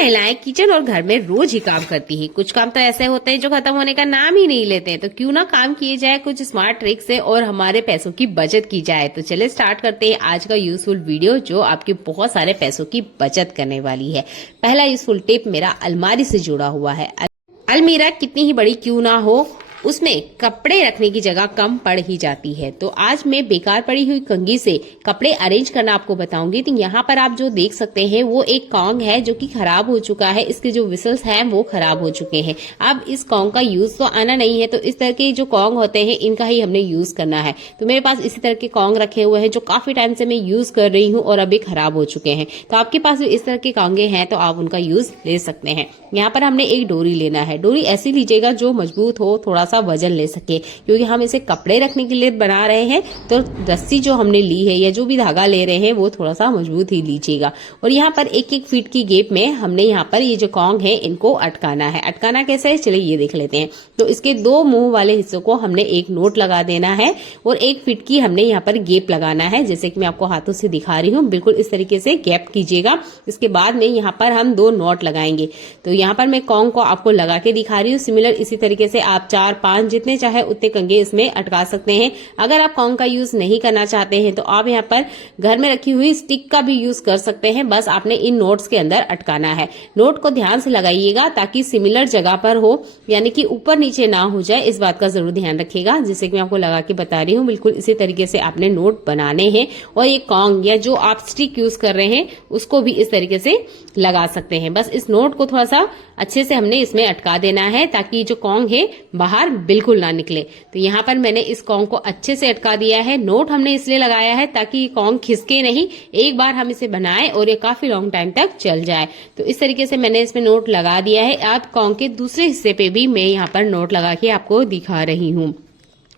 महिलाएं किचन और घर में रोज ही काम करती है। कुछ काम तो ऐसे होते हैं जो खत्म होने का नाम ही नहीं लेते हैं। तो क्यों ना काम किए जाए कुछ स्मार्ट ट्रिक से और हमारे पैसों की बचत की जाए। तो चलिए स्टार्ट करते हैं आज का यूजफुल वीडियो जो आपके बहुत सारे पैसों की बचत करने वाली है। पहला यूजफुल टिप मेरा अलमारी से जुड़ा हुआ है। अलमीरा कितनी ही बड़ी क्यों ना हो, उसमें कपड़े रखने की जगह कम पड़ ही जाती है। तो आज मैं बेकार पड़ी हुई कंघी से कपड़े अरेंज करना आपको बताऊंगी। तो यहाँ पर आप जो देख सकते हैं वो एक कॉन्ग है जो कि खराब हो चुका है। इसके जो विसल्स हैं वो खराब हो चुके हैं। अब इस कॉन्ग का यूज तो आना नहीं है, तो इस तरह के जो कॉन्ग होते हैं इनका ही हमने यूज करना है। तो मेरे पास इसी तरह के कॉन्ग रखे हुए हैं जो काफी टाइम से मैं यूज कर रही हूँ और अभी खराब हो चुके हैं। तो आपके पास भी इस तरह के कॉन्गे हैं तो आप उनका यूज ले सकते हैं। यहाँ पर हमने एक डोरी लेना है। डोरी ऐसी लीजिएगा जो मजबूत हो, थोड़ा सा वजन ले सके, क्योंकि हम इसे कपड़े रखने के लिए बना रहे हैं। तो रस्सी जो हमने ली है या जो भी धागा ले रहे हैं वो थोड़ा सा मजबूत ही लीजिएगा। और यहाँ पर एक एक फीट की गैप में हमने यहाँ पर ये जो कॉन्ग है इनको अटकाना है। अटकाना कैसे है चलिए ये देख लेते हैं। तो इसके दो मुंह वाले हिस्सों को हमने एक नोट लगा देना है और 1 फीट की हमने यहाँ पर गैप लगाना है। जैसे कि मैं आपको हाथों से दिखा रही हूँ, बिल्कुल इस तरीके से गैप कीजिएगा। इसके बाद में यहाँ पर हम 2 नॉट लगाएंगे। तो यहाँ पर मैं कॉन्ग को आपको लगा के दिखा रही हूँ। सिमिलर इसी तरीके से आप 4-5 जितने चाहे उतने कंघे इसमें अटका सकते हैं। अगर आप कॉन्ग का यूज नहीं करना चाहते हैं तो आप यहाँ पर घर में रखी हुई स्टिक का भी यूज कर सकते हैं। बस आपने इन नोट्स के अंदर अटकाना है। नोट को ध्यान से लगाइएगा ताकि सिमिलर जगह पर हो, यानी कि ऊपर नीचे ना हो जाए, इस बात का जरूर ध्यान रखिएगा। जैसे कि मैं आपको लगा के बता रही हूँ, बिल्कुल इसी तरीके से आपने नोट बनाने हैं। और ये कॉन्ग या जो आप स्टिक यूज कर रहे हैं उसको भी इस तरीके से लगा सकते हैं। बस इस नोट को थोड़ा सा अच्छे से हमने इसमें अटका देना है ताकि जो कॉन्ग है बाहर बिल्कुल ना निकले। तो यहाँ पर मैंने इस कॉन्ग को अच्छे से अटका दिया है। नोट हमने इसलिए लगाया है ताकि कॉन्ग खिसके नहीं, एक बार हम इसे बनाएं और ये काफी लॉन्ग टाइम तक चल जाए। तो इस तरीके से मैंने इसमें नोट लगा दिया है। आप कॉन्ग के दूसरे हिस्से पे भी मैं यहाँ पर नोट लगा के आपको दिखा रही हूँ।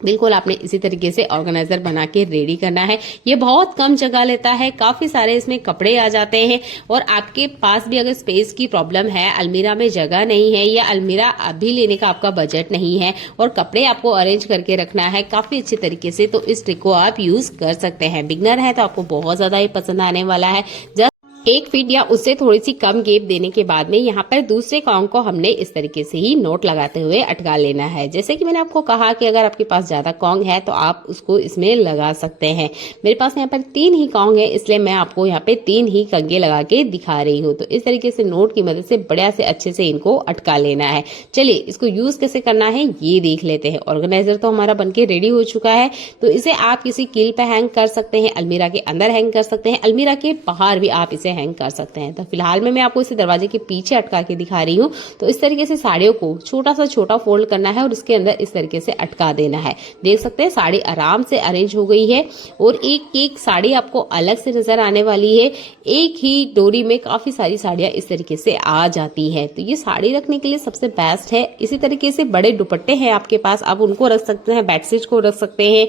बिल्कुल आपने इसी तरीके से ऑर्गेनाइजर बना के रेडी करना है। ये बहुत कम जगह लेता है, काफी सारे इसमें कपड़े आ जाते हैं। और आपके पास भी अगर स्पेस की प्रॉब्लम है, अलमीरा में जगह नहीं है या अलमीरा अभी लेने का आपका बजट नहीं है और कपड़े आपको अरेंज करके रखना है काफी अच्छे तरीके से, तो इस ट्रिक को आप यूज कर सकते हैं। बिगनर है तो आपको बहुत ज्यादा ही पसंद आने वाला है। 1 फीट या उससे थोड़ी सी कम गैप देने के बाद में यहाँ पर दूसरे कॉन्ग को हमने इस तरीके से ही नोट लगाते हुए अटका लेना है। जैसे कि मैंने आपको कहा कि अगर आपके पास ज्यादा कॉन्ग है तो आप उसको इसमें लगा सकते हैं। मेरे पास यहाँ पर 3 ही कॉन्ग है, इसलिए मैं आपको यहाँ पे 3 ही कंघे लगा के दिखा रही हूँ। तो इस तरीके से नोट की मदद से बढ़िया से अच्छे से इनको अटका लेना है। चलिए इसको यूज कैसे करना है ये देख लेते हैं। ऑर्गेनाइजर तो हमारा बनके रेडी हो चुका है। तो इसे आप किसी कील पे हैंग कर सकते हैं, अलमीरा के अंदर हैंग कर सकते हैं, अलमीरा के बाहर भी आप इसे हैंग कर सकते हैं। तो फिलहाल में मैं आपको इसे दरवाजे के पीछे अटका के दिखा रही हूँ। तो इस तरीके से साड़ियों को छोटा सा छोटा फोल्ड करना है और इसके अंदर इस तरीके से अटका देना है। देख सकते हैं साड़ी आराम से अरेंज हो गई है और एक एक साड़ी आपको अलग से नजर आने वाली है। एक ही डोरी में काफी सारी साड़ियां इस तरीके से आ जाती है। तो ये साड़ी रखने के लिए सबसे बेस्ट है। इसी तरीके से बड़े दुपट्टे हैं आपके पास, आप उनको रख सकते हैं, बेडशीट को रख सकते हैं,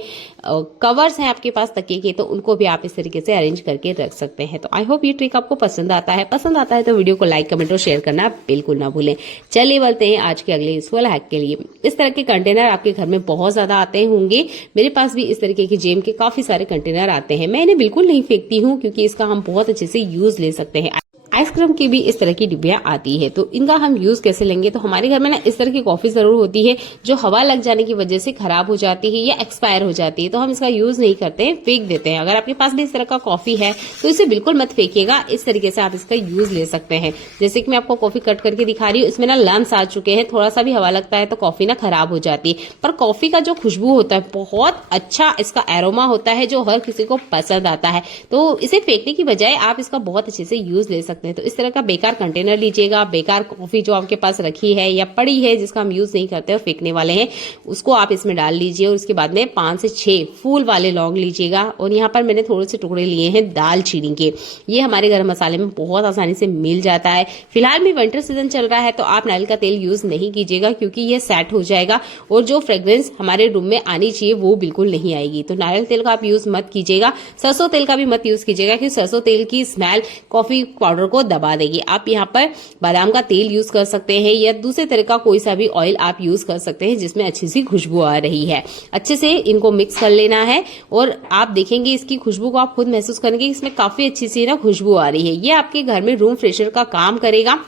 कवर्स हैं आपके पास तकिए के, तो उनको भी आप इस तरीके से अरेंज करके रख सकते हैं। तो आई होप ये ट्रिक आपको पसंद आता है तो वीडियो को लाइक, कमेंट और शेयर करना बिल्कुल ना भूलें। चलिए बढ़ते हैं आज के अगले यूजफुल हैक के लिए। इस तरह के कंटेनर आपके घर में बहुत ज्यादा आते होंगे। मेरे पास भी इस तरीके की जेम के काफी सारे कंटेनर आते हैं। मैं इन्हें बिल्कुल नहीं फेंकती हूँ क्योंकि इसका हम बहुत अच्छे से यूज ले सकते हैं। आइसक्रीम की भी इस तरह की डिब्बियां आती है। तो इनका हम यूज कैसे लेंगे, तो हमारे घर में ना इस तरह की कॉफी जरूर होती है जो हवा लग जाने की वजह से खराब हो जाती है या एक्सपायर हो जाती है। तो हम इसका यूज नहीं करते हैं, फेंक देते हैं। अगर आपके पास भी इस तरह का कॉफी है तो इसे बिल्कुल मत फेंकिएगा। इस तरीके से आप इसका यूज ले सकते हैं। जैसे कि मैं आपको कॉफी कट करके दिखा रही हूँ, इसमें ना लम्स आ चुके हैं। थोड़ा सा भी हवा लगता है तो कॉफी ना खराब हो जाती है। पर कॉफी का जो खुशबू होता है बहुत अच्छा, इसका एरोमा होता है जो हर किसी को पसंद आता है। तो इसे फेंकने की बजाय आप इसका बहुत अच्छे से यूज ले सकते हैं। तो इस तरह का बेकार कंटेनर लीजिएगा। बेकार कॉफी जो आपके पास रखी है या पड़ी है जिसका हम यूज नहीं करते और फेंकने वाले हैं, उसको आप इसमें डाल लीजिए। और उसके बाद में 5 से 6 फूल वाले लौंग लीजिएगा। और यहाँ पर मैंने थोड़े से टुकड़े लिए हैं दालचीनी के। ये हमारे गरम मसाले में बहुत आसानी से मिल जाता है। फिलहाल में विंटर सीजन चल रहा है तो आप नारियल का तेल यूज नहीं कीजिएगा क्योंकि ये सेट हो जाएगा और जो फ्रेग्रेंस हमारे रूम में आनी चाहिए वो बिल्कुल नहीं आएगी। तो नारियल तेल का आप यूज मत कीजिएगा। सरसों तेल का भी मत यूज कीजिएगा क्योंकि सरसों तेल की स्मेल कॉफी पाउडर को दबा देगी। आप यहाँ पर बादाम का तेल यूज कर सकते हैं या दूसरे तरह का कोई सा भी ऑयल आप यूज कर सकते हैं जिसमें अच्छी सी खुशबू आ रही है। अच्छे से इनको मिक्स कर लेना है और आप देखेंगे इसकी खुशबू को आप खुद महसूस करेंगे, इसमें काफी अच्छी सी ना खुशबू आ रही है। ये आपके घर में रूम फ्रेशनर का काम करेगा।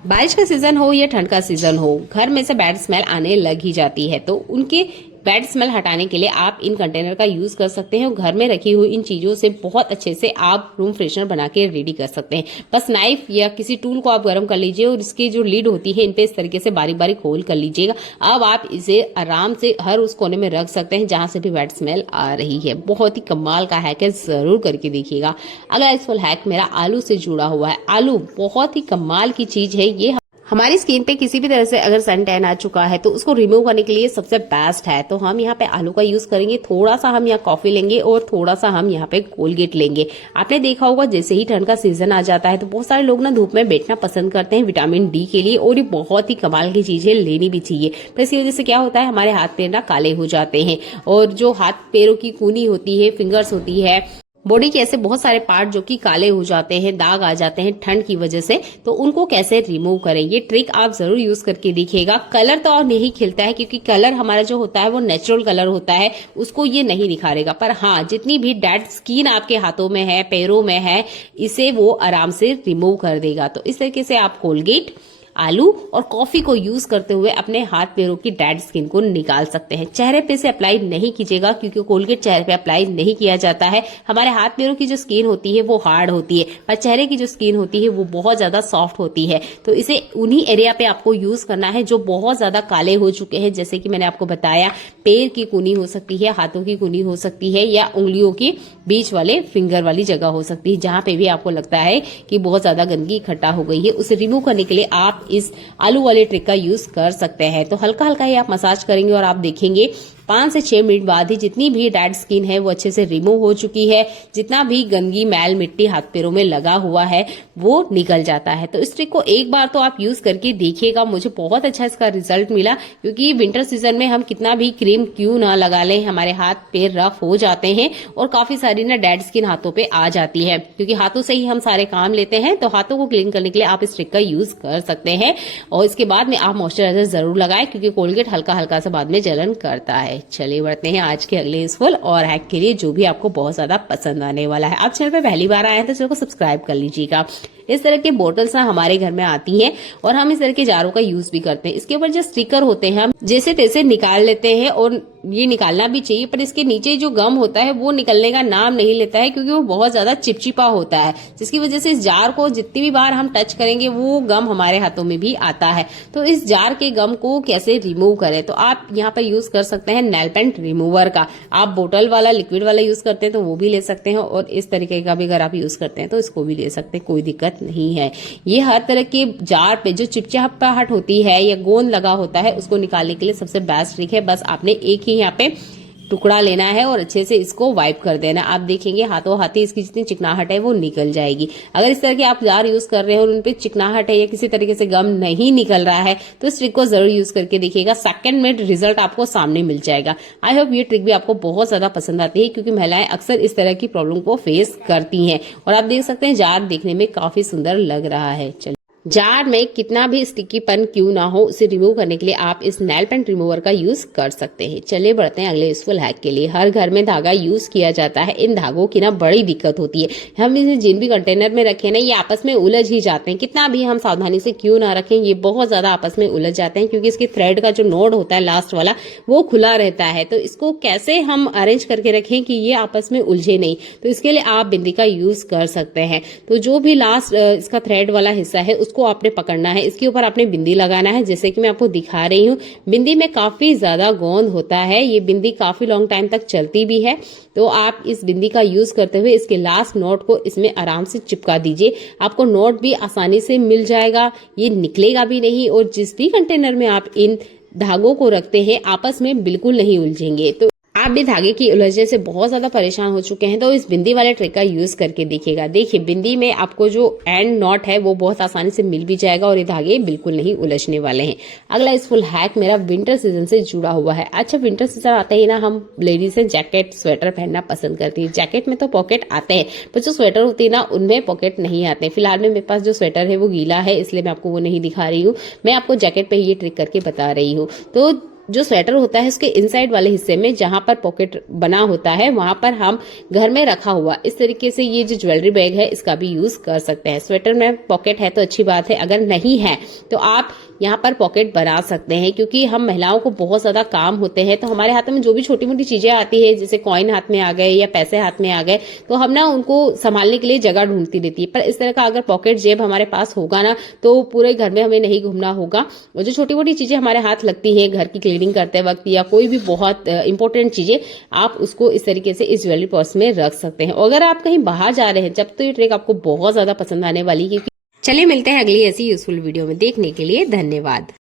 बारिश का सीजन हो या ठंड का सीजन हो, घर में से बैड स्मेल आने लग ही जाती है। तो उनके बैड स्मेल हटाने के लिए आप इन कंटेनर का यूज कर सकते हैं और घर में रखी हुई इन चीजों से बहुत अच्छे से आप रूम फ्रेशनर बना के रेडी कर सकते हैं। बस नाइफ या किसी टूल को आप गर्म कर लीजिए और इसकी जो लीड होती है इन पे इस तरीके से बारीक बारीक होल कर लीजिएगा। अब आप इसे आराम से हर उस कोने में रख सकते हैं जहां से भी बैड स्मेल आ रही है। बहुत ही कमाल का हैक है, जरूर करके देखिएगा। अगला इस फुल हैक मेरा आलू से जुड़ा हुआ है। आलू बहुत ही कमाल की चीज है। ये हमारी स्किन पे किसी भी तरह से अगर सन टैन आ चुका है तो उसको रिमूव करने के लिए सबसे बेस्ट है। तो हम यहाँ पे आलू का यूज करेंगे। थोड़ा सा हम यहाँ कॉफी लेंगे और थोड़ा सा हम यहाँ पे कोलगेट लेंगे। आपने देखा होगा जैसे ही ठंड का सीजन आ जाता है तो बहुत सारे लोग ना धूप में बैठना पसंद करते हैं विटामिन डी के लिए, और ये बहुत ही कमाल की चीज है, लेनी भी चाहिए। तो इसकी वजह से क्या होता है, हमारे हाथ पैर ना काले हो जाते हैं और जो हाथ पैरों की कूनी होती है, फिंगर्स होती है, बॉडी के ऐसे बहुत सारे पार्ट जो कि काले हो जाते हैं, दाग आ जाते हैं ठंड की वजह से, तो उनको कैसे रिमूव करें, ये ट्रिक आप जरूर यूज करके देखिएगा। कलर तो और नहीं खिलता है क्योंकि कलर हमारा जो होता है वो नेचुरल कलर होता है, उसको ये नहीं निखारेगा। पर हाँ, जितनी भी डेड स्किन आपके हाथों में है, पैरों में है, इसे वो आराम से रिमूव कर देगा। तो इस तरीके से आप कोलगेट, आलू और कॉफी को यूज करते हुए अपने हाथ पैरों की डेड स्किन को निकाल सकते हैं। चेहरे पे से अप्लाई नहीं कीजिएगा क्योंकि कोलगेट चेहरे पे अप्लाई नहीं किया जाता है। हमारे हाथ पैरों की जो स्किन होती है वो हार्ड होती है, पर चेहरे की जो स्किन होती है वो बहुत ज्यादा सॉफ्ट होती है। तो इसे उन्हीं एरिया पे आपको यूज करना है जो बहुत ज्यादा काले हो चुके हैं। जैसे कि मैंने आपको बताया, पैर की कूनी हो सकती है, हाथों की कूनी हो सकती है, या उंगलियों की बीच वाले फिंगर वाली जगह हो सकती है, जहां पे भी आपको लगता है कि बहुत ज्यादा गंदगी इकट्ठा हो गई है। उसे रिमूव करने के लिए आप इस आलू वाले ट्रिक का यूज कर सकते हैं। तो हल्का हल्का ही आप मसाज करेंगे और आप देखेंगे 5 से 6 मिनट बाद ही जितनी भी डेड स्किन है वो अच्छे से रिमूव हो चुकी है। जितना भी गंदगी, मैल, मिट्टी हाथ पैरों में लगा हुआ है वो निकल जाता है। तो इस ट्रिक को एक बार तो आप यूज करके देखिएगा। मुझे बहुत अच्छा इसका रिजल्ट मिला क्योंकि विंटर सीजन में हम कितना भी क्रीम क्यों ना लगा लें, हमारे हाथ पैर रफ हो जाते हैं और काफी सारी ना डेड स्किन हाथों पे आ जाती है। क्योंकि हाथों से ही हम सारे काम लेते हैं, तो हाथों को क्लीन करने के लिए आप इस ट्रिक का यूज कर सकते हैं। और इसके बाद में आप मॉइस्चराइजर जरूर लगाएं क्योंकि कोलगेट हल्का हल्का सा बाद में जलन करता है। चलिए बढ़ते हैं आज के अगले यूजफुल और हैक के लिए जो भी आपको बहुत ज्यादा पसंद आने वाला है। आप चैनल पे पहली बार आए हैं तो चैनल को सब्सक्राइब कर लीजिएगा। इस तरह के बोटल्स ना हमारे घर में आती हैं और हम इस तरह के जारों का यूज भी करते हैं। इसके ऊपर जो स्टिकर होते हैं हम जैसे तैसे निकाल लेते हैं, और ये निकालना भी चाहिए, पर इसके नीचे जो गम होता है वो निकलने का नाम नहीं लेता है क्योंकि वो बहुत ज्यादा चिपचिपा होता है, जिसकी वजह से इस जार को जितनी भी बार हम टच करेंगे वो गम हमारे हाथों में भी आता है। तो इस जार के गम को कैसे रिमूव करें, तो आप यहाँ पर यूज कर सकते हैं नेल पेंट रिमूवर का। आप बोतल वाला, लिक्विड वाला यूज करते हैं तो वो भी ले सकते हैं, और इस तरीके का भी अगर आप यूज करते हैं तो इसको भी ले सकते हैं, कोई दिक्कत नहीं है। ये हर तरह के जार पे जो चिपचिपाहट होती है या गोंद लगा होता है उसको निकालने के लिए सबसे बेस्ट ट्रिक है। बस आपने एक ही यहाँ पे टुकड़ा लेना है और अच्छे से इसको वाइप कर देना। आप देखेंगे हाथों हाथी इसकी जितनी चिकनाहट है वो निकल जाएगी। अगर इस तरह के आप जार यूज कर रहे हैं और उनपे चिकनाहट है या किसी तरीके से गम नहीं निकल रहा है तो इस ट्रिक को जरूर यूज करके देखिएगा। सेकंड में रिजल्ट आपको सामने मिल जाएगा। आई होप ये ट्रिक भी आपको बहुत ज्यादा पसंद आती है क्योंकि महिलाएं अक्सर इस तरह की प्रॉब्लम को फेस करती हैं। और आप देख सकते हैं जार देखने में काफी सुंदर लग रहा है। चलिए, जार में कितना भी स्टिकीपन क्यों ना हो उसे रिमूव करने के लिए आप इस नेल पेंट रिमूवर का यूज कर सकते हैं। चलिए बढ़ते हैं अगले यूजफुल हैक के लिए। हर घर में धागा यूज किया जाता है, इन धागों की ना बड़ी दिक्कत होती है। हम इसे जिन भी कंटेनर में रखें ना ये आपस में उलझ ही जाते हैं, कितना भी हम सावधानी से क्यों ना रखें ये बहुत ज्यादा आपस में उलझ जाते हैं क्योंकि इसके थ्रेड का जो नोड होता है लास्ट वाला वो खुला रहता है। तो इसको कैसे हम अरेंज करके रखें कि ये आपस में उलझे नहीं, तो इसके लिए आप बिंदी का यूज कर सकते हैं। तो जो भी लास्ट इसका थ्रेड वाला हिस्सा है उसको आपने पकड़ना है, इसके ऊपर आपने बिंदी लगाना है। जैसे कि मैं आपको दिखा रही हूँ, बिंदी में काफी ज्यादा गोंद होता है, ये बिंदी काफी लॉन्ग टाइम तक चलती भी है। तो आप इस बिंदी का यूज करते हुए इसके लास्ट नोट को इसमें आराम से चिपका दीजिए। आपको नोट भी आसानी से मिल जाएगा, ये निकलेगा भी नहीं, और जिस भी कंटेनर में आप इन धागों को रखते हैं आपस में बिल्कुल नहीं उलझेंगे। तो आप भी धागे की उलझने से बहुत ज्यादा परेशान हो चुके हैं तो इस बिंदी वाले ट्रिक का यूज करके देखिएगा। देखिए, बिंदी में आपको जो एंड नॉट है वो बहुत आसानी से मिल भी जाएगा और ये धागे बिल्कुल नहीं उलझने वाले हैं। अगला इस फुल हैक मेरा विंटर सीजन से जुड़ा हुआ है। अच्छा, विंटर सीजन आते ही ना हम लेडीज से जैकेट, स्वेटर पहनना पसंद करती है। जैकेट में तो पॉकेट आते हैं पर जो स्वेटर होती है ना उनमें पॉकेट नहीं आते। फिलहाल में मेरे पास जो स्वेटर है वो गीला है इसलिए मैं आपको वो नहीं दिखा रही हूँ, मैं आपको जैकेट पे ये ट्रिक करके बता रही हूँ। तो जो स्वेटर होता है उसके इनसाइड वाले हिस्से में जहां पर पॉकेट बना होता है वहां पर हम घर में रखा हुआ इस तरीके से ये जो ज्वेलरी बैग है इसका भी यूज कर सकते हैं। स्वेटर में पॉकेट है तो अच्छी बात है, अगर नहीं है तो आप यहाँ पर पॉकेट बना सकते हैं, क्योंकि हम महिलाओं को बहुत ज्यादा काम होते हैं तो हमारे हाथ में जो भी छोटी मोटी चीजें आती है जैसे कॉइन हाथ में आ गए या पैसे हाथ में आ गए तो हम ना उनको संभालने के लिए जगह ढूंढती रहती है। पर इस तरह का अगर पॉकेट जेब हमारे पास होगा ना तो पूरे घर में हमें नहीं घूमना होगा। और जो छोटी मोटी चीजें हमारे हाथ लगती है घर की क्लीनिंग करते वक्त या कोई भी बहुत इंपॉर्टेंट चीजें, आप उसको इस तरीके से इस ज्वेलरी पर्स में रख सकते हैं। और अगर आप कहीं बाहर जा रहे हैं जब तो ये ट्रिक आपको बहुत ज्यादा पसंद आने वाली है। चलिए मिलते हैं अगली ऐसी यूजफुल वीडियो में, देखने के लिए धन्यवाद।